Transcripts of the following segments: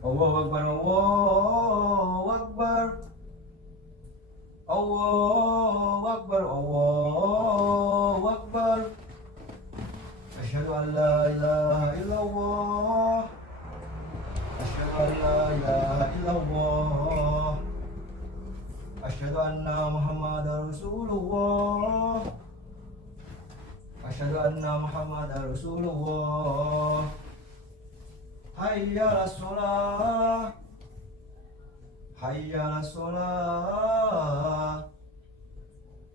Allahu Akbar, Allahu Akbar, Allahu Akbar, Allahu Akbar. Asyhadu an la ilaha illallah. Asyhadu an la ilaha illallah. Asyhadu anna Muhammadar Rasulullah. Asyhadu anna Muhammadar Rasulullah. Hayya 'alas shalah. Hayya 'alas shalah.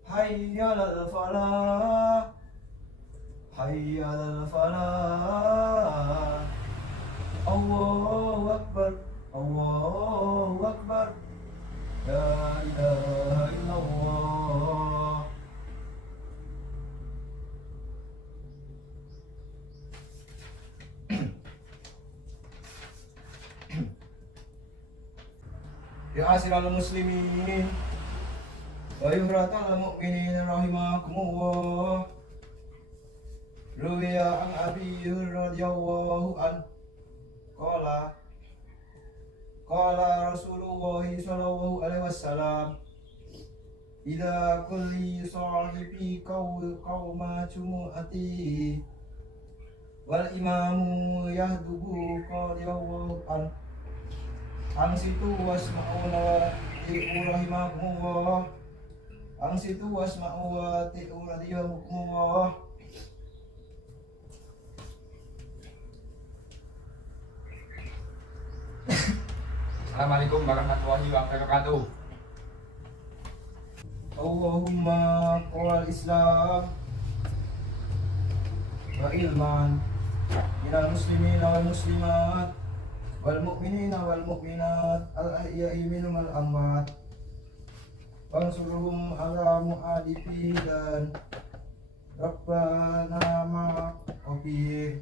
Hayya 'alal falah. Hayya 'alal falah. Allahu Akbar, Allahu Akbar. La ilaha illallah. Ya asiral muslimin wa yuhratal mu'minin rahimakumullah. Ruwiya an Abi radhiyallahu an qala Rasulullah sallallahu alaihi wasallam, idza kulli sahibi qauma jumu'ati wal imamu yahdubu qadiyallahu an angsitu wasma'u wa ti'u rahimakumullah. Angsitu wasma'u wa ti'u rahimakumullah. Assalamualaikum warahmatullahi wabarakatuh. Allahumma qawal Islam wa ilman minal muslimin wal muslimat wal mu'minina wal mu'minat al ahya'i minhum al amwat wansurhum ala mu'adifi dan Rabbana ma'afir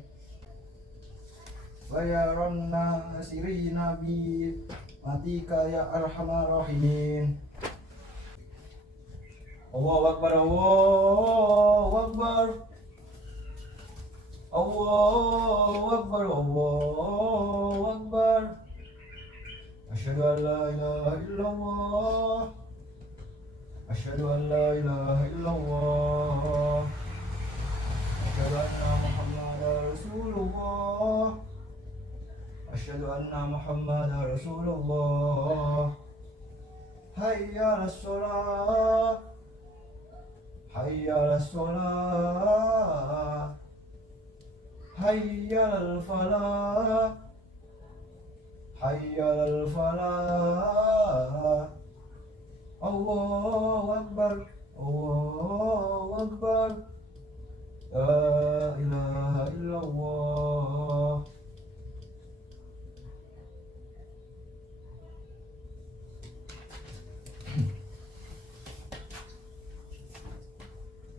wa yaran nasirina bi matika ya arhamar rahimin. Allahu Akbar, Allahu Akbar, Allahu Akbar, Allahu Akbar. Asyhadu an la ilaha illallah. Asyhadu an la ilaha illallah. Asyhadu anna Muhammadar Rasulullah. Asyhadu anna Muhammadar Rasulullah. Hayya 'alas shalah. Hayya 'alas shalah. Hayya 'alal falah. Hayya 'alal falah. Allahu Akbar, Allahu Akbar. La ilaha illallah.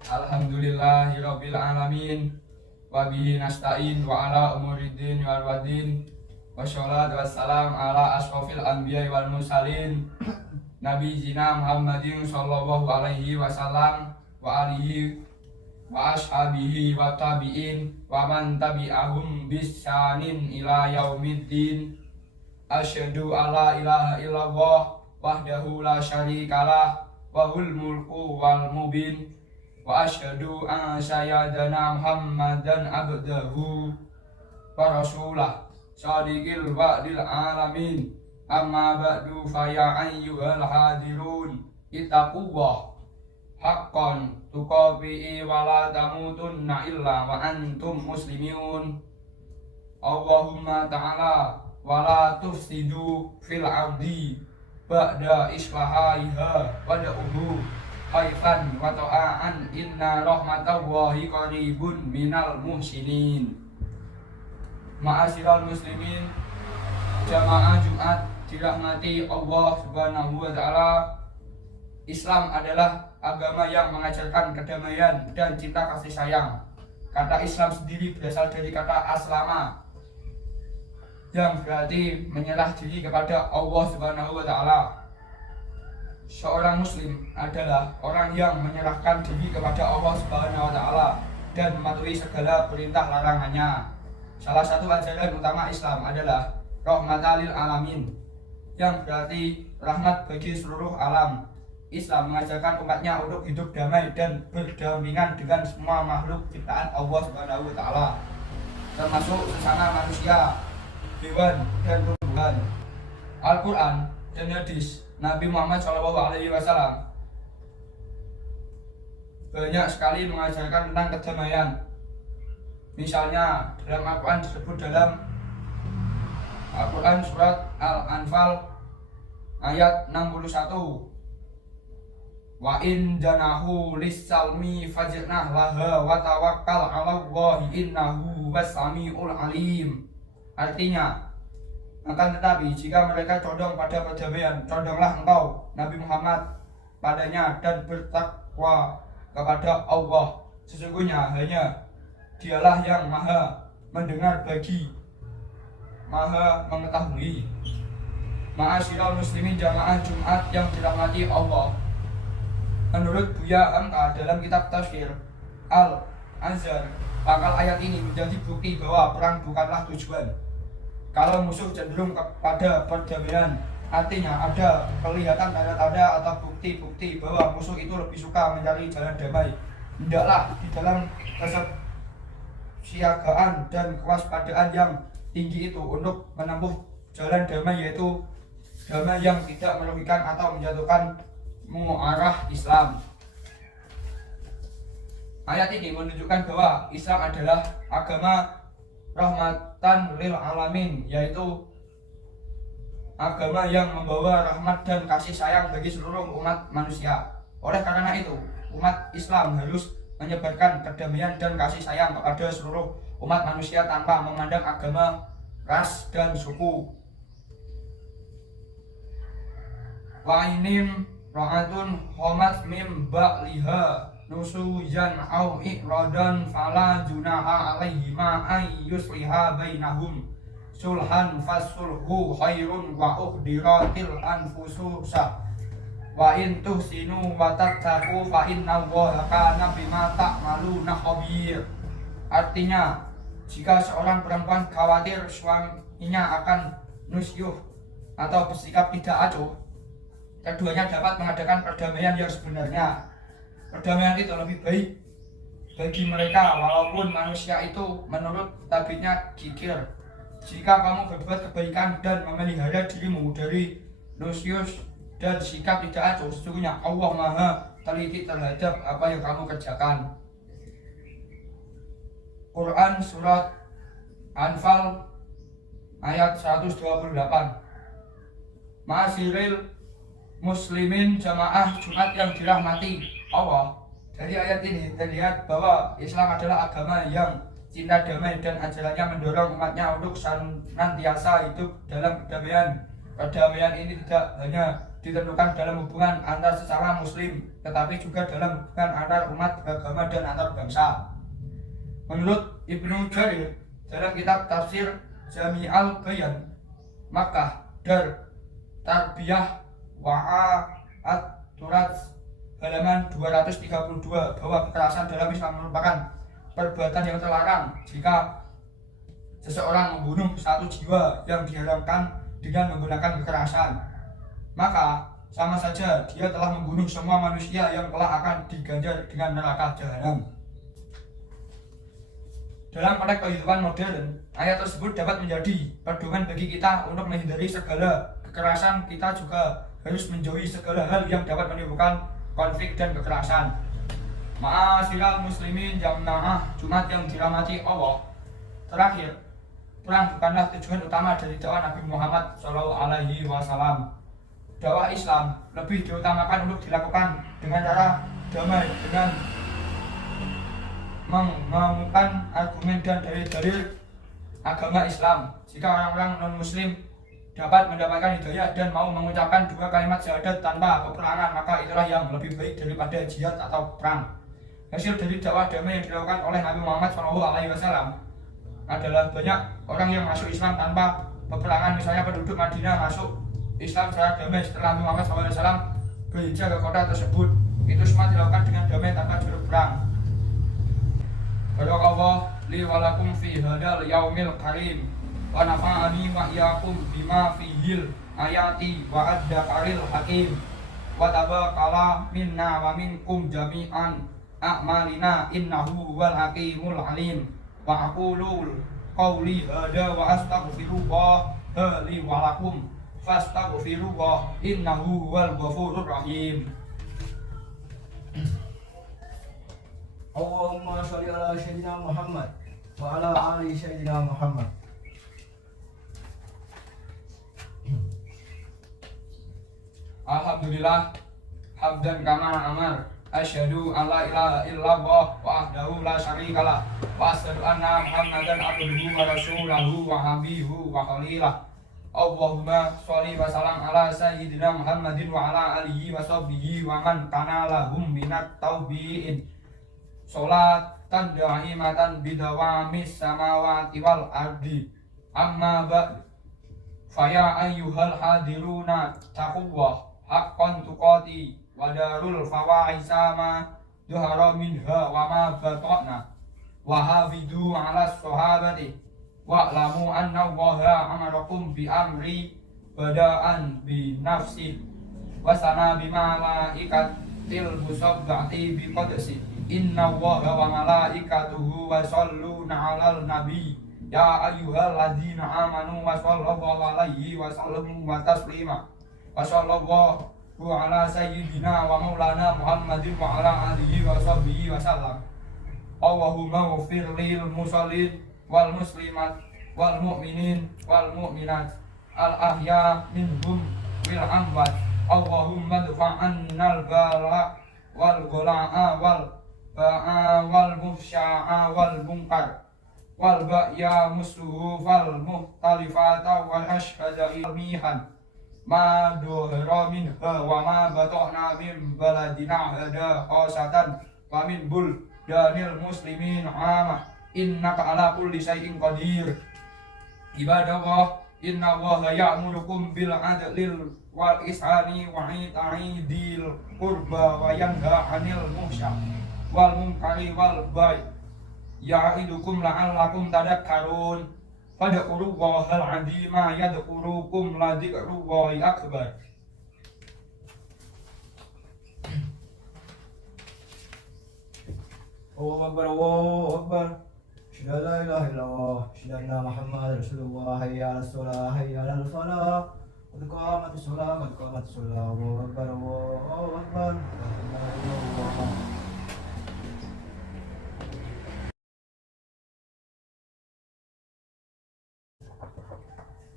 Alhamdulillahirabbil alamin wa bihi nasta'in wa ala umuriddin wal wadin wassalatu wassalam ala asrofil anbiya'i wal mursalin nabiyina Muhammadin sallallahu alaihi wasallam wa alihi wa ashabihi wa tabi'in wa man tabi'ahum bisanin ila yaumiddin. Asyhadu alla ilaha illallah wahdahu la syarikalah wahul mulku wal mubin. Wa asyhadu anna sayyidana Muhammadan abdahu wa rasulah shadiqil wa'dil alamin. Amma ba'du fa ya ayyuhal hadirun ittaqullah haqqan tuqatihi wa la tamutunna illa wa antum muslimun. Allahumma ta'ala wa la tufsidu fil ardi ba'da islahiha wa da'uhu khaifan wa ta'an inna rahmatallahi qaribun minal muhsinin. Ma'asyiral muslimin, jamaah Jumat dirahmati Allah Subhanahu wa taala. Islam adalah agama yang mengajarkan kedamaian dan cinta kasih sayang. Kata Islam sendiri berasal dari kata aslama yang berarti menyerah diri kepada Allah Subhanahu wa taala. Seorang muslim adalah orang yang menyerahkan diri kepada Allah Subhanahu wa taala dan mematuhi segala perintah larangannya. Salah satu ajaran utama Islam adalah rahmatan lil alamin, yang berarti rahmat bagi seluruh alam. Islam mengajarkan umatnya untuk hidup damai dan berdampingan dengan semua makhluk ciptaan Allah Subhanahu wa taala, termasuk sesama manusia, hewan, dan tumbuhan. Al-Quran dan hadis Nabi Muhammad SAW banyak sekali mengajarkan tentang kedamaian. Misalnya dalam Al-Quran disebut dalam Al-Quran surat Al-Anfal ayat 61, wa in janahu lis-salmi fajnah laha wa tawakkal 'alallahi innahu was-sami'ul alim. Artinya, akan tetapi jika mereka condong pada perdamaian, condonglah engkau Nabi Muhammad padanya dan bertakwa kepada Allah. Sesungguhnya hanya Dialah yang maha mendengar bagi maha mengetahui. Ma'asyiral muslimin jamaah Jumat yang dirahmati Allah, menurut Buya Hamka dalam kitab Tafsir Al-Azhar, pangkal ayat ini menjadi bukti bahwa perang bukanlah tujuan. Kalau musuh cenderung kepada perdamaian, artinya ada kelihatan tanda-tanda atau bukti-bukti bahwa musuh itu lebih suka mencari jalan damai. Hendaklah di dalam kesiagaan dan kewaspadaan yang tinggi itu untuk menempuh jalan damai, yaitu damai yang tidak merugikan atau menjatuhkan muarah Islam. Ayat ini menunjukkan bahwa Islam adalah agama rahmatan lil alamin, yaitu agama yang membawa rahmat dan kasih sayang bagi seluruh umat manusia. Oleh karena itu, umat Islam harus menyebarkan kedamaian dan kasih sayang kepada seluruh umat manusia tanpa memandang agama, ras, dan suku. Wa inim ra'atun homat mim ba'liha nusujan au i'radan fala junaha alaihima ay yusliha bainahum sulhan fasulhu khairun wa uhdiratil anfususa wa in tuhsinu wa tattaqu fa innallaha kana bima ta'maluna khabir. Artinya, jika seorang perempuan khawatir suaminya akan nusyuh atau bersikap tidak acuh, keduanya dapat mengadakan perdamaian yang sebenarnya. Perdamaian itu lebih baik bagi mereka walaupun manusia itu menurut tabiatnya gigir. Jika kamu berbuat kebaikan dan memelihara dirimu dari nusyus dan sikap tidak acuh, sesungguhnya Allah Maha teliti terhadap apa yang kamu kerjakan. Quran surat Anfal ayat 128. Ma'asyiral muslimin jamaah Jumat yang dirahmati Allah, dari ayat ini terlihat bahwa Islam adalah agama yang cinta damai dan ajarannya mendorong umatnya untuk senantiasa hidup dalam kedamaian. Perdamaian ini tidak hanya ditentukan dalam hubungan antar sesama muslim, tetapi juga dalam hubungan antar umat beragama dan antar bangsa. Menurut Ibnu Jarir dalam kitab Tafsir Jami'al Bayan Makkah Dar Tarbiyah Wa'at Turat halaman 232 bahwa kekerasan dalam Islam merupakan perbuatan yang terlarang. Jika seseorang membunuh satu jiwa yang diharamkan dengan menggunakan kekerasan, maka sama saja dia telah membunuh semua manusia yang telah akan diganjar dengan neraka jahanam. Dalam konteks kehidupan modern, ayat tersebut dapat menjadi pedoman bagi kita untuk menghindari segala kekerasan. Kita juga harus menjauhi segala hal yang dapat menimbulkan konflik dan kekerasan. Ma'asyiral muslimin jamaah Jumat yang dirahmati Allah, terakhir, perang bukanlah tujuan utama dari dakwah Nabi Muhammad SAW. Dakwah Islam lebih diutamakan untuk dilakukan dengan cara damai, dengan mengemukakan argumen dan dalil-dalil agama Islam. Jika orang-orang non-muslim dapat mendapatkan hidayah dan mau mengucapkan dua kalimat syahadat tanpa peperangan, maka itulah yang lebih baik daripada jihad atau perang. Hasil dari dakwah damai yang dilakukan oleh Nabi Muhammad SAW adalah banyak orang yang masuk Islam tanpa peperangan. Misalnya penduduk Madinah masuk Islam secara damai setelah Nabi Muhammad SAW berhijrah ke kota tersebut. Itu semua dilakukan dengan damai tanpa juru perang. Barakallahu li wa lakum fi hadal yaumil karim. wa nafa'ani wa iyyakum bima fihil ayati wa adzakaril hakim wa tabaqala minna wa minkum jami'an a'malina innahu huwal hakimul alim wa aqulu qawli hada wa astaghfirullah li wa lakum fastaghfirullah innahu huwal ghafurur rahim. Allahumma sholli ala sayyidina Muhammad wa ala ali sayyidina Muhammad. Alhamdulillah hamdan kama amar asyhadu an la ilaha illallah wahdahu la syarikalah wa asyhadu anna Muhammadan abduhu wa rasuluhu wa habibuhu wa khalilah. Allahumma sholli wa salam ala sayyidina Muhammadin wa ala alihi wa sahbihi wa man kana lahum minat taubiin. Sholatan da'imatan bidawamis samawati wal ardi. Amma ba'd. Faya ayyuhal hadiruna taqwa haqqan tuqati wa darul fawaisa ma dhuhara minha wa ma batana wa hafidu ala sahabati wa lamu anna Allaha amarakum bi amri bada'an bi nafsi wa sana bi malaikatil musabbati bi qadsi inna Allaha wa malaikatuhu wa salluna 'alal nabi ya ayyuhalladzina amanu wa sallallahu alaihi wa sallam wa taslima wa sallallahu ala sayyidina wa maulana Muhammadin wa ala alihi wa sahbihi wa sallam. Allahumma ighfir lil musallin wal muslimat wal mu'minin wal mu'minat al ahya minhum wal amwat. Allahumma dfa'annal bala wal ghala'a wal ba'a wal mufsya'a wal munkar wal ba'ya musluhu wal muhtalifata wal ashhada ilmihan ma dhuhra minha wa ma batana min baladina hada khasatan wa min buldanil muslimin amah innaka ala kulli syai'in qadir. Ibadallah, inna Allaha ya'murukum bil adlil wal ihsani wa ita'i dzil qurba wa yanha 'anil muhsyi wal munkari wal baghi ya'idukum la'allakum tadhakkarun. Fadhkurullahal 'azima yadhkurukum la dzikrullahi akbar. Allahu akbar, Allahu akbar. Asyhadu an la ilaha illallah, asyhadu anna Muhammadar Rasulullah, hayya 'alas shalah, hayya 'alal falah. Qad qamatis shalah, qad qamatis shalah. Allahu akbar, Allahu akbar. La ilaha illallah.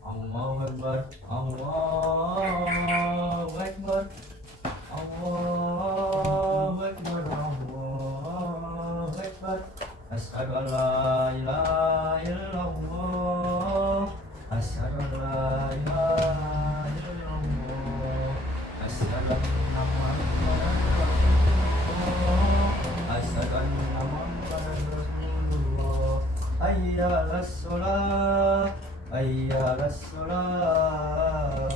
Allahu akbar, Allahu akbar, Allahu akbar, Allahu akbar. Asyhadu an la ilaha illallah, asyhadu an la ilaha illallah, asyhadu anna Muhammadan Rasulullah, asyhadu anna Muhammadan Rasulullah. Hayya 'alas shalah, hayya 'alas shalah,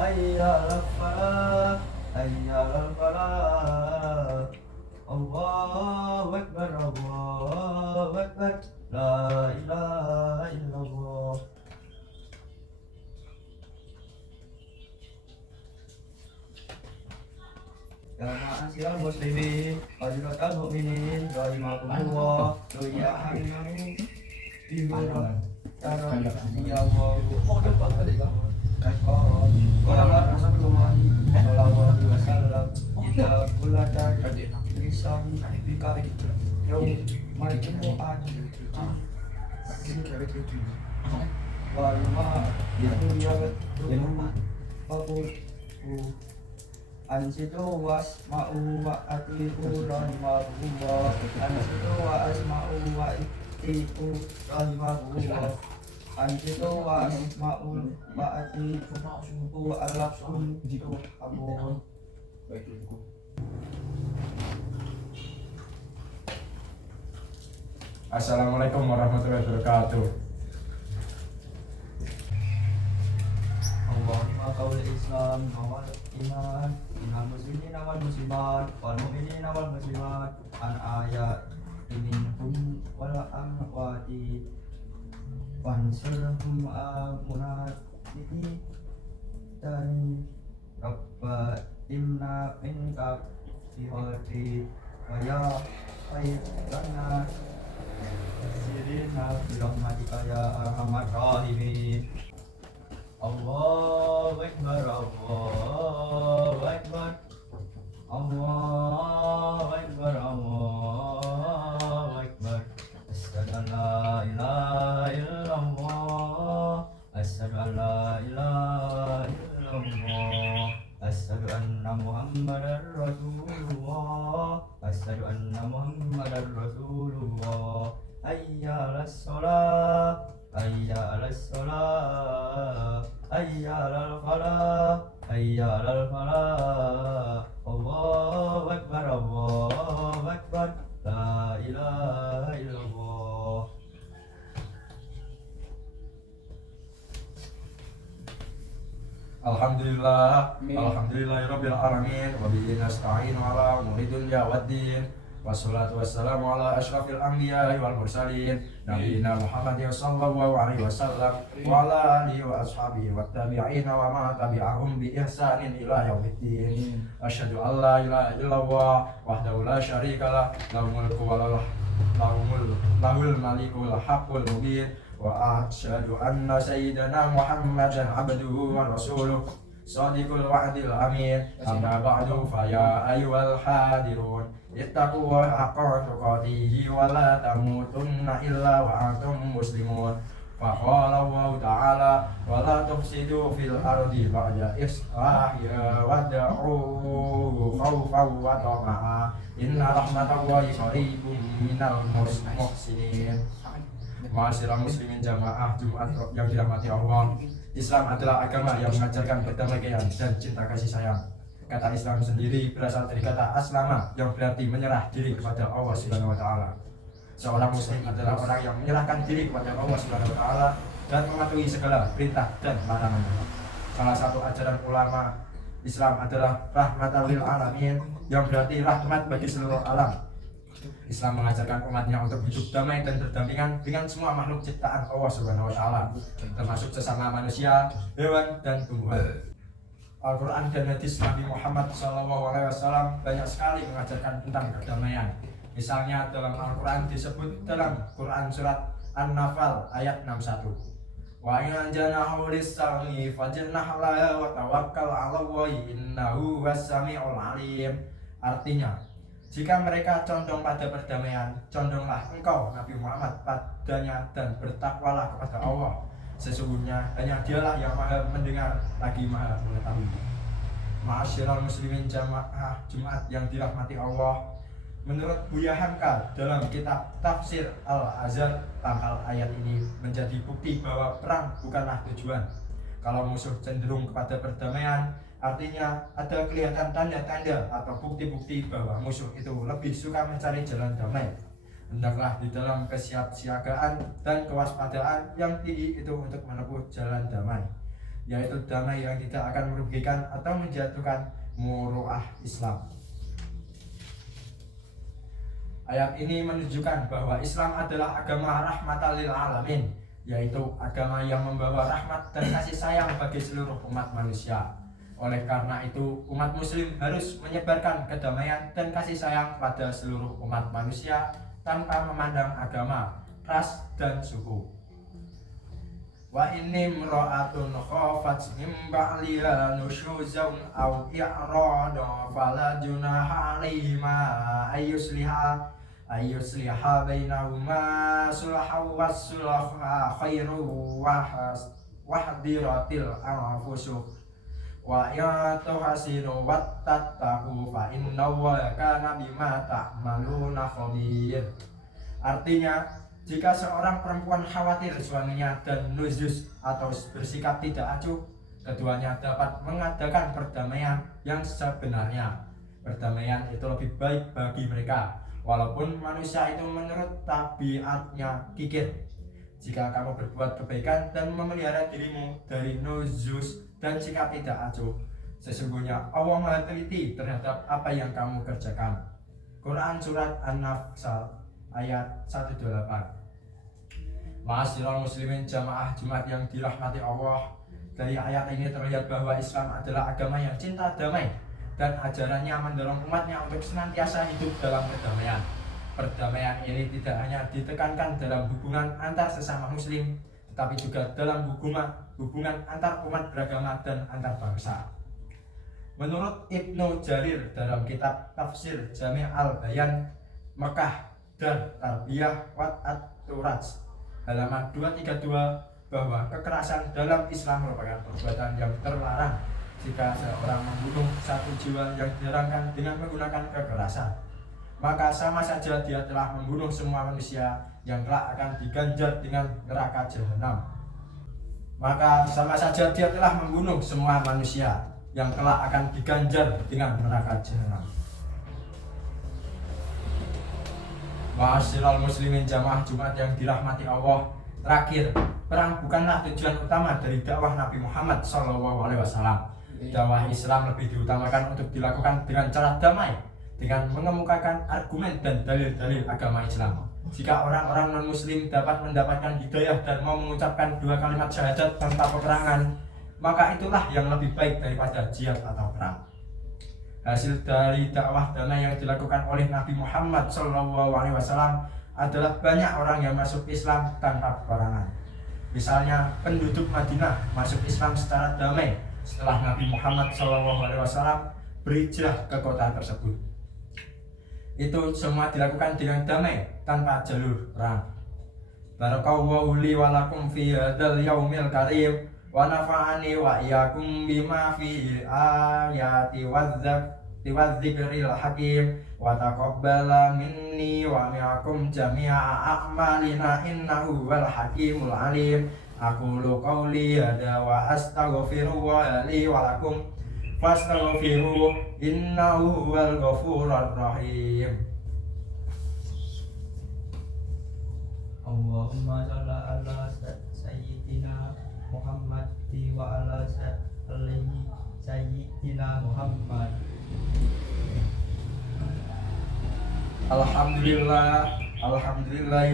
hayya 'alal falah, hayya 'alal falah. Allahu akbar, Allahu akbar, la ilaha illallah. Ya ma'asyiral muslimin, hadiratul mu'minin, rahimakumullah, ya hamdani bimana cara ya Allah. Kita belajar lisan bika yau majmu walma itu ya bagus ansitu was ma'u wa atiku rahimahullah ansitu wa asma'u wa atiku rahimahullah ansitu wa asma'u wa atiku alafun jitu abun. Assalamualaikum warahmatullahi wabarakatuh. Allahumma qaul Islam wal iman minal muslimin wal muslimat wal mu'minin wal muslimat an ayat minhum wal amwati wansurhum amunati dari Rabba imna minka bihati wa ya khairana sirina birahmatika ya arhamar rahimin. Allahu Akbar, Allahu Akbar, Allahu Akbar, Allahu Akbar. Asyhadu an la ilaha illallah, asyhadu an la ilaha illallah, asyhadu anna Muhammadar Rasulullah, asyhadu anna Muhammadar Rasulullah. Hayya 'alas shalah, hayya 'alas shalah, hayya 'alal falah, hayya 'alal falah. Allahu Akbar, Allahu Akbar, la ilaha illallah. Alhamdulillah, Amin. alhamdulillahirabbil alamin, wa bihi nasta'inu ala umuri dunya waddin. Wassalatu wassalamu ala asyrafil anbiya'i wal mursalin nabiyina Muhammadin sallallahu alaihi wasallam wa ala alihi wa ashabihi wat tabi'in wa ma tabi'ahum bi ihsanin ila yaumiddin. Asyhadu an la ilaha illallah wahdahu la syarika lah, lahul mulku wa lahul malikul haqqul mubin. Wa asyhadu anna sayyidana Muhammadan abduhu wa rasuluh shadiqul wa'dil amin. Amma ba'du fa ya ayyuhal hadirun ittaqullaha haqqa tuqatih wa la tamutunna illa wa antum muslimun. Fa qala Allah ta'ala wa la tufsidu fil ardi ba'da islahiha wad'uhu khawfan wa tama'a inna rahmatallahi qaribun minal muhsinin. Ma'asyiral muslimin jamaah Jumat yang dirahmati Allah, Islam adalah agama yang mengajarkan kedamaian dan cinta kasih sayang. Kata Islam sendiri berasal dari kata aslama yang berarti menyerah diri kepada Allah Subhanahu wa taala. Seorang muslim adalah orang yang menyerahkan diri kepada Allah Subhanahu wa taala dan mematuhi segala perintah dan larangannya. Salah satu ajaran ulama Islam adalah rahmatan lil alamin yang berarti rahmat bagi seluruh alam. Islam mengajarkan umatnya untuk hidup damai dan berdampingan dengan semua makhluk ciptaan Allah Subhanahu wa taala, termasuk sesama manusia, hewan, dan tumbuhan. Al-Quran dan hadis Nabi Muhammad SAW banyak sekali mengajarkan tentang perdamaian. Misalnya dalam Al-Quran disebut dalam Quran surat An-Nafal ayat 61. Wa in janahu lis-salmi fajnah laha wa tawakkal 'alallahi innahu was-sami'ul 'alim. Artinya, jika mereka condong pada perdamaian, condonglah engkau Nabi Muhammad padanya dan bertakwalah kepada Allah. Sesungguhnya hanya Dialah yang Maha mendengar lagi Maha mengetahui. Ma'asyiral muslimin jamaah Jumat yang dirahmati Allah, menurut Buya Hamka dalam kitab Tafsir Al-Azhar, pangkal ayat ini menjadi bukti bahwa perang bukanlah tujuan. Kalau musuh cenderung kepada perdamaian, artinya ada kelihatan tanda-tanda atau bukti-bukti bahwa musuh itu lebih suka mencari jalan damai. Hendaklah di dalam kesiapsiagaan dan kewaspadaan yang tinggi itu untuk menempuh jalan damai, yaitu damai yang tidak akan merugikan atau menjatuhkan muruah Islam. Ayat ini menunjukkan bahwa Islam adalah agama rahmatan lil alamin, yaitu agama yang membawa rahmat dan kasih sayang bagi seluruh umat manusia. Oleh karena itu, umat muslim harus menyebarkan kedamaian dan kasih sayang pada seluruh umat manusia tanpa memandang agama, ras, dan suku. Wa inni imra'atun khafat min ba'liha nusyuzan aw i'rada fala junaha 'alaihima ayyusliha bainahuma sulhan was-sulha khairu wahdiratil anfusuh wa yatuhasinu wattattaqu fa innallaha kana bima ta'maluna khabir. Artinya, jika seorang perempuan khawatir suaminya dan nusyuz atau bersikap tidak acuh, keduanya dapat mengadakan perdamaian yang sebenarnya. Perdamaian itu lebih baik bagi mereka, walaupun manusia itu menurut tabiatnya kikir. Jika kamu berbuat kebaikan dan memelihara dirimu dari nusyuz dan sikap tidak acuh, sesungguhnya Allah Maha teliti terhadap apa yang kamu kerjakan. Quran Surat An-Nafal ayat 128. Ma'asyiral muslimin jamaah Jumat yang dirahmati Allah, dari ayat ini terlihat bahwa Islam adalah agama yang cinta damai dan ajarannya mendorong umatnya untuk senantiasa hidup dalam kedamaian. Perdamaian ini tidak hanya ditekankan dalam hubungan antar sesama muslim, tetapi juga dalam hubungan antar umat beragama dan antar bangsa. Menurut Ibnu Jarir dalam kitab Tafsir Jami' al-Bayan Mekah dan Tarbiyah wat at-Turaj halaman 232 bahwa kekerasan dalam Islam merupakan perbuatan yang terlarang. Jika seorang membunuh satu jiwa yang diharamkan dengan menggunakan kekerasan, maka sama saja dia telah membunuh semua manusia yang kelak akan diganjar dengan neraka jahanam. Maka sama saja dia telah membunuh semua manusia yang kelak akan diganjar dengan neraka jahanam. Ma'asyiral muslimin jamaah Jumat yang dirahmati Allah, terakhir, perang bukanlah tujuan utama dari dakwah Nabi Muhammad SAW. Dakwah Islam lebih diutamakan untuk dilakukan dengan cara damai, dengan mengemukakan argumen dan dalil-dalil agama Islam. Jika orang-orang non-muslim dapat mendapatkan hidayah dan mau mengucapkan 2 kalimat syahadat tanpa peperangan, maka itulah yang lebih baik daripada jihad atau perang. Hasil dari dakwah damai yang dilakukan oleh Nabi Muhammad SAW adalah banyak orang yang masuk Islam tanpa peperangan. Misalnya penduduk Madinah masuk Islam secara damai setelah Nabi Muhammad SAW berhijrah ke kota tersebut. Itu semua dilakukan dengan damai tanpa jalur perang. Barakallahu li wa lakum fi hadzal yaumil karim wa nafa'ani wa iyyakum bima fi ayati wadzikril hakim wa taqabbala minni wa minkum jami'a a'malina innahu wal hakimul alim. Aqulu qawli hada wa astaghfirullah li wa lakum fastaghfiruh innahu wal ghafurur rahim. Allahumma shalli ala sayyidina Muhammad wa ala alihi sayyidina Muhammad. Alhamdulillah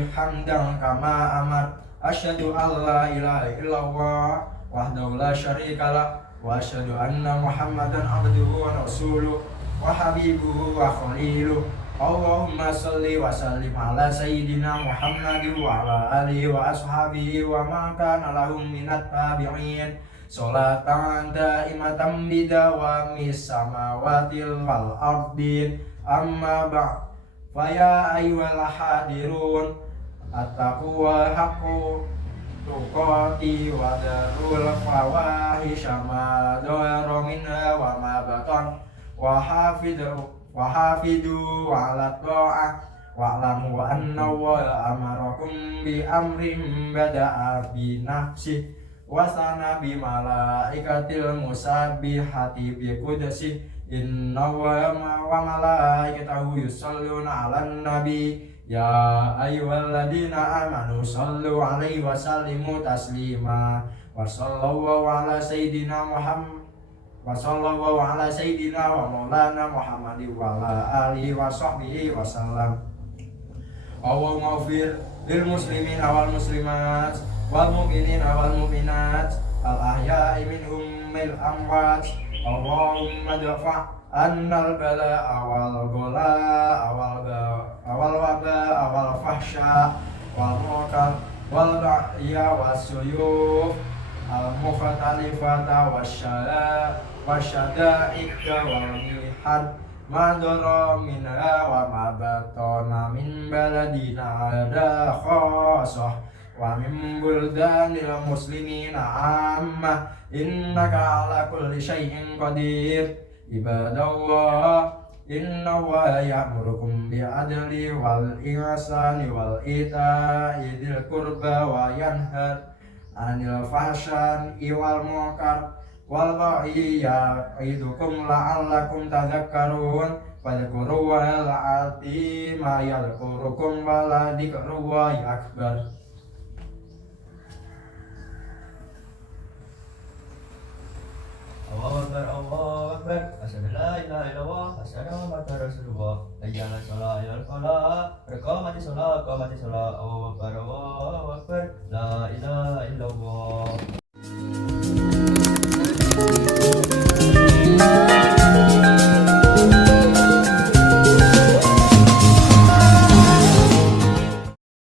hamdan kama amar. Asyhadu an la ilaha illallah wahdahu la syarikalah wa asyhadu anna Muhammadan abduhu wa rasuluh wa habibuhu wa khaliluh. Allahumma shalli wa sallim ala sayyidina Muhammadin wa ala alihi wa ashabihi wa ma kana lahum minat tabi'in. Sholatan daimatan bidawami samawatil wal ardin. Amma ba'd. Faya ayyuhal hadirun, at-taqwa haqqu tuqati wa darul fawahisha ma dhahara minha wa ma batan wa hafidu ala ta'ah wa'lamu anna wa amarakum bi amrin bada'a bi nafsih wa sana bi malaikatil musabbihati bi qudsi. Inna wa malaikatahu yusalluna 'alan nabi ya ayyuhalladzina amanu sallu 'alaihi wa sallimu taslima. Wa sallallahu ala sayyidina Muhammad wa sallallahu ala sayyidina wa maulana Muhammadin wa ala alihi wa sahbihi wa sallam. Allahumma ighfir lil muslimina wal muslimat wal mu'minina wal mu'minat al ahya'i minhum wal amwat. Allahumma dafa' annal bala'a wal ghala awal waba awal fahsya wal munkar wal ba'ya wasyuyuf al mukhtalifata wasyada'ika wal mihad ma dhara minha wa ma batana min baladina ada khasah wa min buldanil muslimina ammah. Innaka ala kulli syai'in qadir. Ibadallah, inna wa ya'murukum bi'adli wal ihsani wal ita'i dzil qurba wa yanha 'anil fahsya'i wal munkar wal baghi ya'idukum la'allakum tadhakkarun. Fadhkurullaha al-'azima yadhkurukum wa la dzikrullahi akbar. Allahu Akbar, Allahu Akbar. Asyhadu an la ilaha illallah. Assalamu ala Rasulullah. Hayya ala salah, hayya ala falah. Qamati salah, Allahu akbar, Allahu akbar. La ilaha illallah.